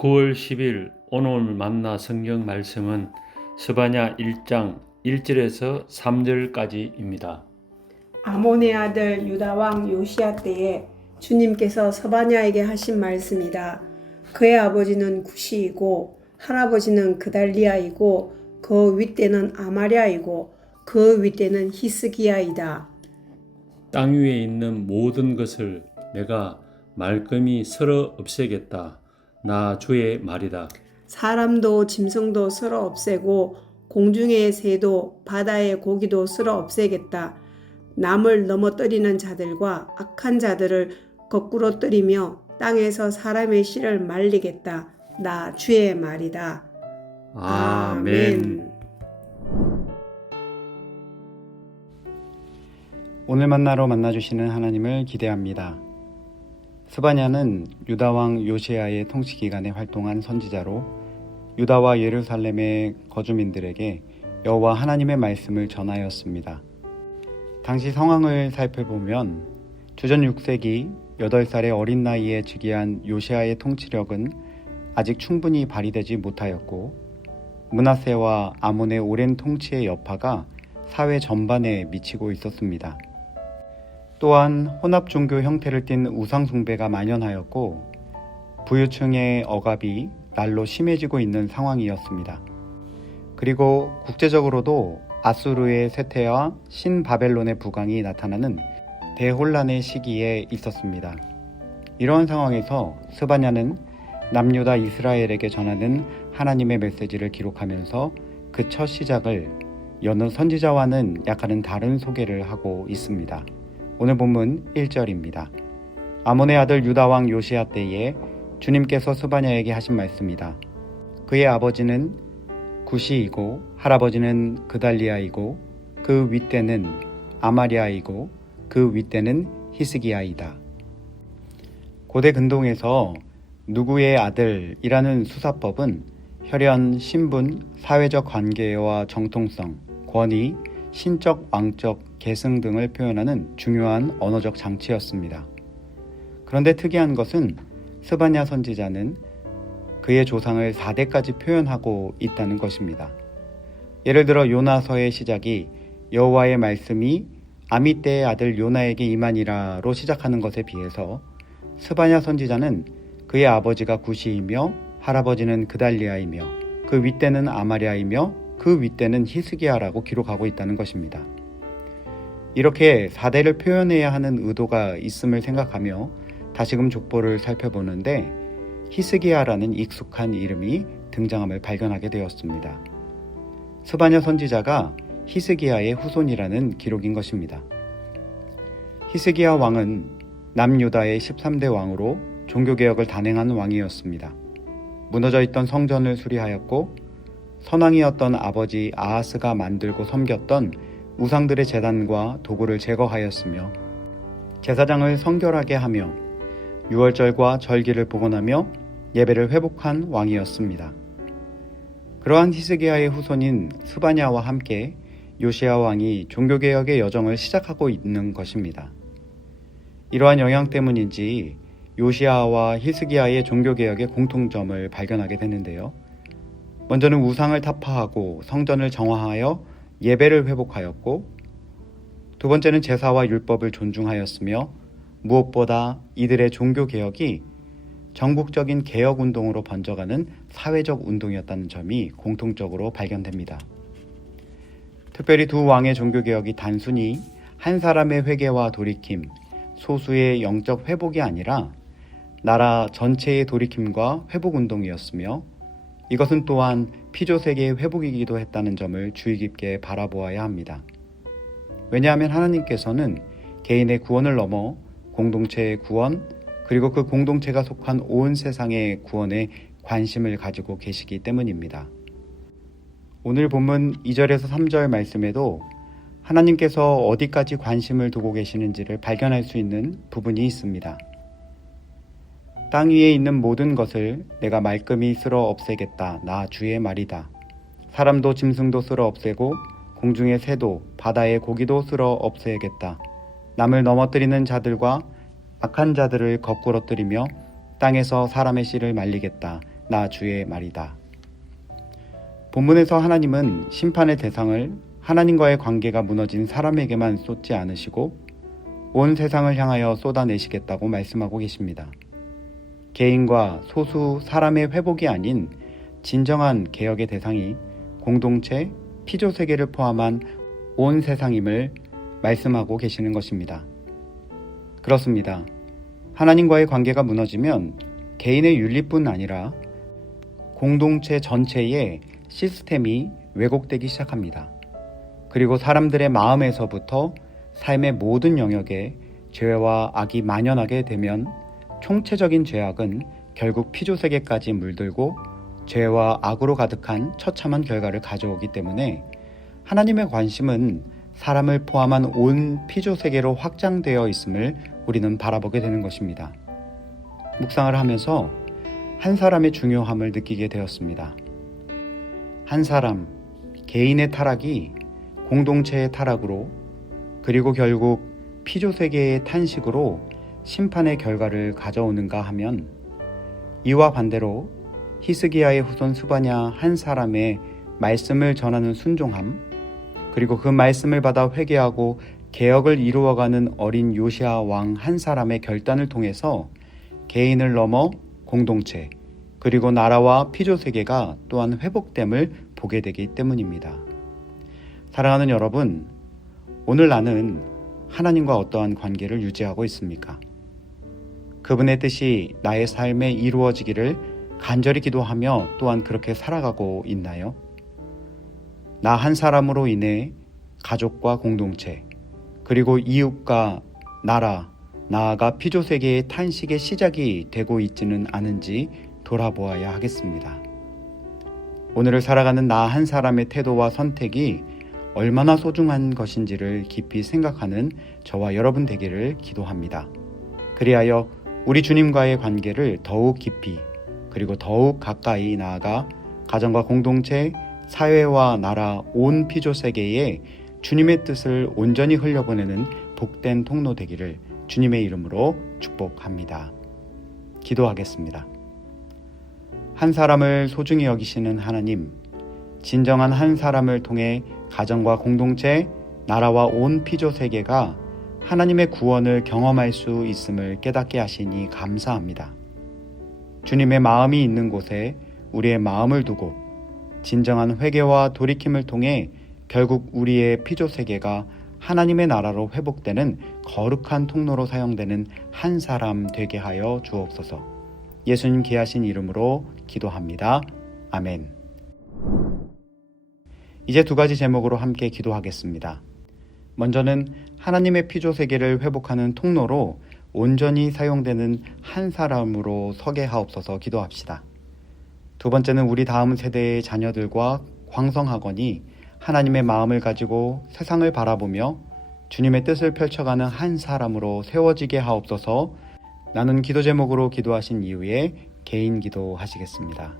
9월 10일 오늘 만나 성경 말씀은 스바냐 1장 1절에서 3절까지입니다. 아몬의 아들 유다 왕 요시야 때에 주님께서 스바냐에게 하신 말씀이다. 그의 아버지는 구시이고 할아버지는 그달리아이고 그 윗대는 아마랴이고 그 윗대는 히스기야이다. 땅 위에 있는 모든 것을 내가 말끔히 쓸어 없애겠다. 나 주의 말이다. 사람도 짐승도 쓸어 없애고 공중의 새도 바다의 고기도 쓸어 없애겠다. 남을 넘어뜨리는 자들과 악한 자들을 거꾸로 뜨리며 땅에서 사람의 씨를 말리겠다. 나 주의 말이다. 아멘. 오늘 만나러 만나주시는 하나님을 기대합니다. 스바냐는 유다왕 요시야의 통치 기간에 활동한 선지자로 유다와 예루살렘의 거주민들에게 여호와 하나님의 말씀을 전하였습니다. 당시 상황을 살펴보면 주전 6세기 8살의 어린 나이에 즉위한 요시야의 통치력은 아직 충분히 발휘되지 못하였고 므낫세와 아몬의 오랜 통치의 여파가 사회 전반에 미치고 있었습니다. 또한 혼합 종교 형태를 띤 우상 숭배가 만연하였고 부유층의 억압이 날로 심해지고 있는 상황이었습니다. 그리고 국제적으로도 아수르의 쇠퇴와 신바벨론의 부강이 나타나는 대혼란의 시기에 있었습니다. 이러한 상황에서 스바냐는 남유다 이스라엘에게 전하는 하나님의 메시지를 기록하면서 그 첫 시작을 여느 선지자와는 약간은 다른 소개를 하고 있습니다. 오늘 본문 1절입니다. 아몬의 아들 유다왕 요시야 때에 주님께서 스바냐에게 하신 말씀이다. 그의 아버지는 구시이고 할아버지는 그달리아이고 그 윗대는 아마랴이고 그 윗대는 히스기야이다. 고대 근동에서 누구의 아들이라는 수사법은 혈연, 신분, 사회적 관계와 정통성, 권위, 신적, 왕적, 계승 등을 표현하는 중요한 언어적 장치였습니다. 그런데 특이한 것은 스바냐 선지자는 그의 조상을 4대까지 표현하고 있다는 것입니다. 예를 들어 요나서의 시작이 여호와의 말씀이 아미떼의 아들 요나에게 임하니라로 시작하는 것에 비해서 스바냐 선지자는 그의 아버지가 구시이며 할아버지는 그달리아이며 그 윗대는 아마랴이며 그 윗대는 히스기야라고 기록하고 있다는 것입니다. 이렇게 4대를 표현해야 하는 의도가 있음을 생각하며 다시금 족보를 살펴보는데 히스기야라는 익숙한 이름이 등장함을 발견하게 되었습니다. 스바냐 선지자가 히스기야의 후손이라는 기록인 것입니다. 히스기야 왕은 남유다의 13대 왕으로 종교개혁을 단행한 왕이었습니다. 무너져 있던 성전을 수리하였고 선왕이었던 아버지 아하스가 만들고 섬겼던 우상들의 제단과 도구를 제거하였으며 제사장을 성결하게 하며 유월절과 절기를 복원하며 예배를 회복한 왕이었습니다. 그러한 히스기야의 후손인 스바냐와 함께 요시야 왕이 종교개혁의 여정을 시작하고 있는 것입니다. 이러한 영향 때문인지 요시야와 히스기야의 종교개혁의 공통점을 발견하게 되는데요. 먼저는 우상을 타파하고 성전을 정화하여 예배를 회복하였고 두 번째는 제사와 율법을 존중하였으며 무엇보다 이들의 종교개혁이 전국적인 개혁운동으로 번져가는 사회적 운동이었다는 점이 공통적으로 발견됩니다. 특별히 두 왕의 종교개혁이 단순히 한 사람의 회개와 돌이킴, 소수의 영적 회복이 아니라 나라 전체의 돌이킴과 회복운동이었으며 이것은 또한 피조세계의 회복이기도 했다는 점을 주의 깊게 바라보아야 합니다. 왜냐하면 하나님께서는 개인의 구원을 넘어 공동체의 구원, 그리고 그 공동체가 속한 온 세상의 구원에 관심을 가지고 계시기 때문입니다. 오늘 본문 2절에서 3절 말씀에도 하나님께서 어디까지 관심을 두고 계시는지를 발견할 수 있는 부분이 있습니다. 땅 위에 있는 모든 것을 내가 말끔히 쓸어 없애겠다. 나 주의 말이다. 사람도 짐승도 쓸어 없애고 공중의 새도 바다의 고기도 쓸어 없애겠다. 남을 넘어뜨리는 자들과 악한 자들을 거꾸로 뜨리며 땅에서 사람의 씨를 말리겠다. 나 주의 말이다. 본문에서 하나님은 심판의 대상을 하나님과의 관계가 무너진 사람에게만 쏟지 않으시고 온 세상을 향하여 쏟아내시겠다고 말씀하고 계십니다. 개인과 소수 사람의 회복이 아닌 진정한 개혁의 대상이 공동체, 피조 세계를 포함한 온 세상임을 말씀하고 계시는 것입니다. 그렇습니다. 하나님과의 관계가 무너지면 개인의 윤리뿐 아니라 공동체 전체의 시스템이 왜곡되기 시작합니다. 그리고 사람들의 마음에서부터 삶의 모든 영역에 죄와 악이 만연하게 되면 총체적인 죄악은 결국 피조세계까지 물들고 죄와 악으로 가득한 처참한 결과를 가져오기 때문에 하나님의 관심은 사람을 포함한 온 피조세계로 확장되어 있음을 우리는 바라보게 되는 것입니다. 묵상을 하면서 한 사람의 중요함을 느끼게 되었습니다. 한 사람, 개인의 타락이 공동체의 타락으로 그리고 결국 피조세계의 탄식으로 심판의 결과를 가져오는가 하면 이와 반대로 히스기야의 후손 스바냐 한 사람의 말씀을 전하는 순종함 그리고 그 말씀을 받아 회개하고 개혁을 이루어가는 어린 요시야 왕 한 사람의 결단을 통해서 개인을 넘어 공동체 그리고 나라와 피조세계가 또한 회복됨을 보게 되기 때문입니다. 사랑하는 여러분, 오늘 나는 하나님과 어떠한 관계를 유지하고 있습니까? 그분의 뜻이 나의 삶에 이루어지기를 간절히 기도하며 또한 그렇게 살아가고 있나요? 나 한 사람으로 인해 가족과 공동체, 그리고 이웃과 나라, 나아가 피조세계의 탄식의 시작이 되고 있지는 않은지 돌아보아야 하겠습니다. 오늘을 살아가는 나 한 사람의 태도와 선택이 얼마나 소중한 것인지를 깊이 생각하는 저와 여러분 되기를 기도합니다. 그리하여 우리 주님과의 관계를 더욱 깊이 그리고 더욱 가까이 나아가 가정과 공동체, 사회와 나라, 온 피조세계에 주님의 뜻을 온전히 흘려보내는 복된 통로 되기를 주님의 이름으로 축복합니다. 기도하겠습니다. 한 사람을 소중히 여기시는 하나님, 진정한 한 사람을 통해 가정과 공동체, 나라와 온 피조세계가 하나님의 구원을 경험할 수 있음을 깨닫게 하시니 감사합니다. 주님의 마음이 있는 곳에 우리의 마음을 두고 진정한 회개와 돌이킴을 통해 결국 우리의 피조세계가 하나님의 나라로 회복되는 거룩한 통로로 사용되는 한 사람 되게 하여 주옵소서. 예수님 귀하신 이름으로 기도합니다. 아멘. 이제 두 가지 제목으로 함께 기도하겠습니다. 먼저는 하나님의 피조세계를 회복하는 통로로 온전히 사용되는 한 사람으로 서게 하옵소서 기도합시다. 두 번째는 우리 다음 세대의 자녀들과 광성학원이 하나님의 마음을 가지고 세상을 바라보며 주님의 뜻을 펼쳐가는 한 사람으로 세워지게 하옵소서. 나눈 기도 제목으로 기도하신 이후에 개인 기도 하시겠습니다.